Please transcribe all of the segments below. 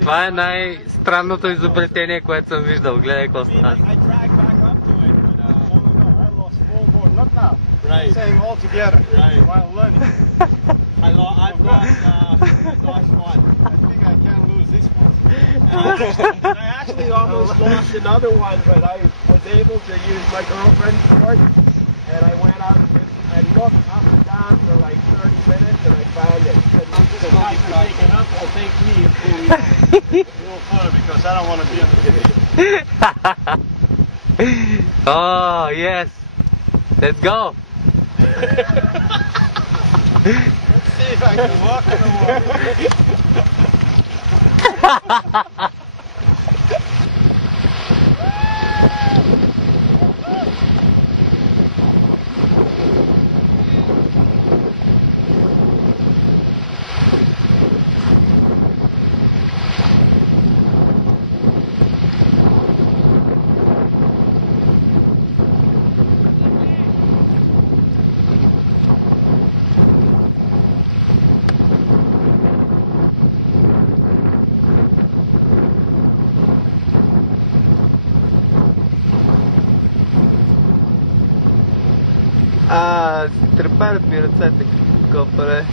Това е най-странното изобретение, което съм виждал. Гледай какво става. Oh yes, let's go. See if I can walk in the water. Трепарят ми ръцете, копаре.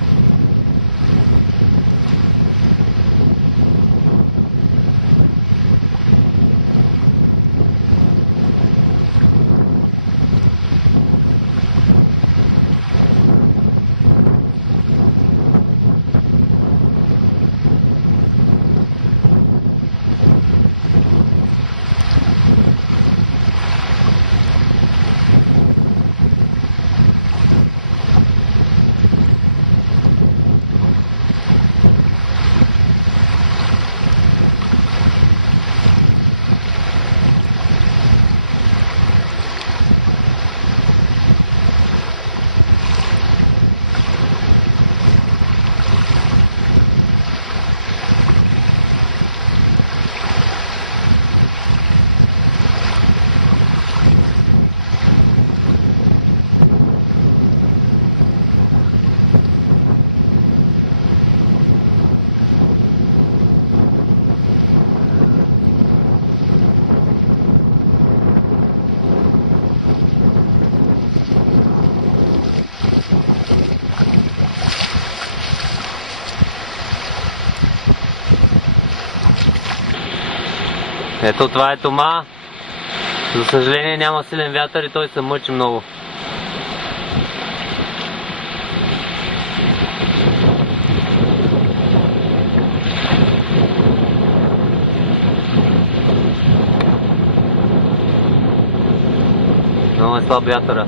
Ето това е Тома. За съжаление няма силен вятър и той се мъчи много. Много е слаб вятъра.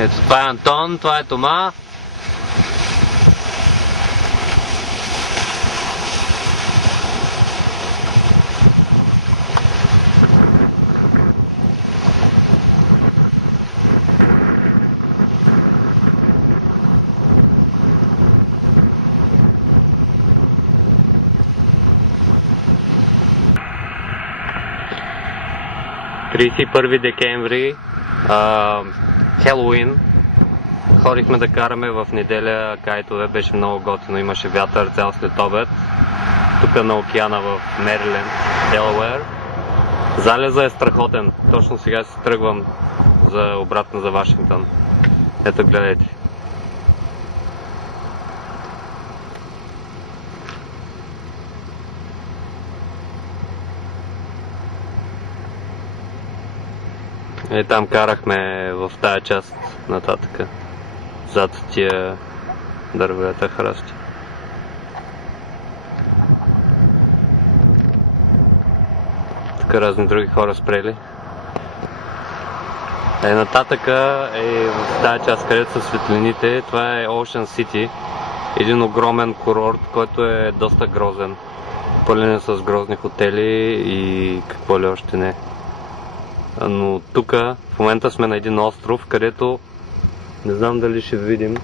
Ето това е Антон, това е Тома. ...31 декември, Хелоуин. Ходихме да караме в неделя кайтове, беше много готино, имаше вятър цял след обед. Тук на океана в Мериленд, Делауер. Залеза е страхотен. Точно сега си тръгвам за обратно за Вашингтон. Ето, гледайте. Там карахме в тая част нататъка. Зад тия дървета храсти. Тук разни други хора спрели. Нататъка е в тази част, където са светлините. Това е Ocean City. Един огромен курорт, който е доста грозен. Пълен с грозни хотели и какво ли още не. Но тук в момента сме на един остров, където не знам дали ще видим.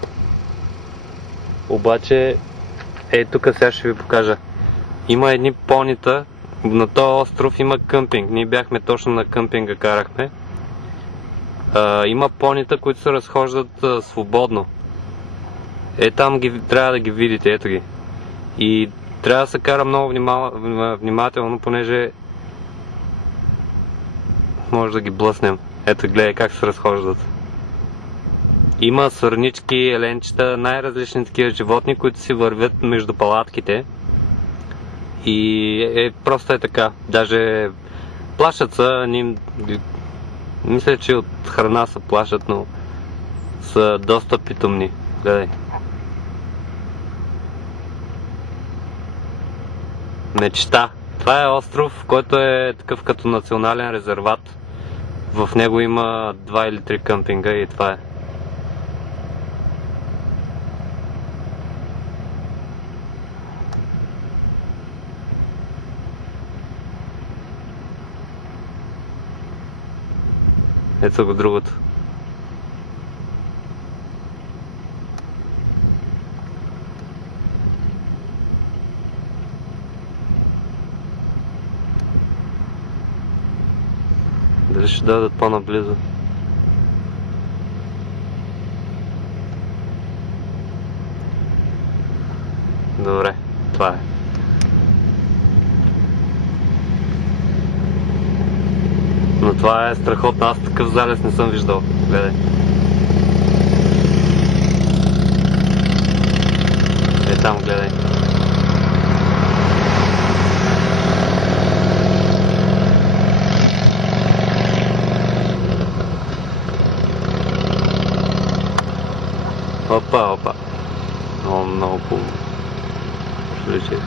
Обаче, тук сега ще ви покажа. Има едни понита. На този остров има къмпинг. Ние бяхме точно на къмпинга, карахме. Има понита, които се разхождат свободно. Там трябва да ги видите, ето ги. И трябва да се кара много внимателно, понеже може да ги блъснем. Ето, гледай как се разхождат. Има сърнички, еленчета, най-различни такива животни, които си вървят между палатките. И просто е така. Даже плашат са, мисля, че от храна се плашат, но са доста питомни. Гледай. Мечта. Това е остров, който е такъв като национален резерват. В него има 2 или 3 къмпинга и това е. Ето го другото. Дали ще дадат по-наблизо? Добре, това е. Но това е страхотно, аз такъв залез не съм виждал. Гледай. Там гледай. Опа. Много хубаво. Приличай.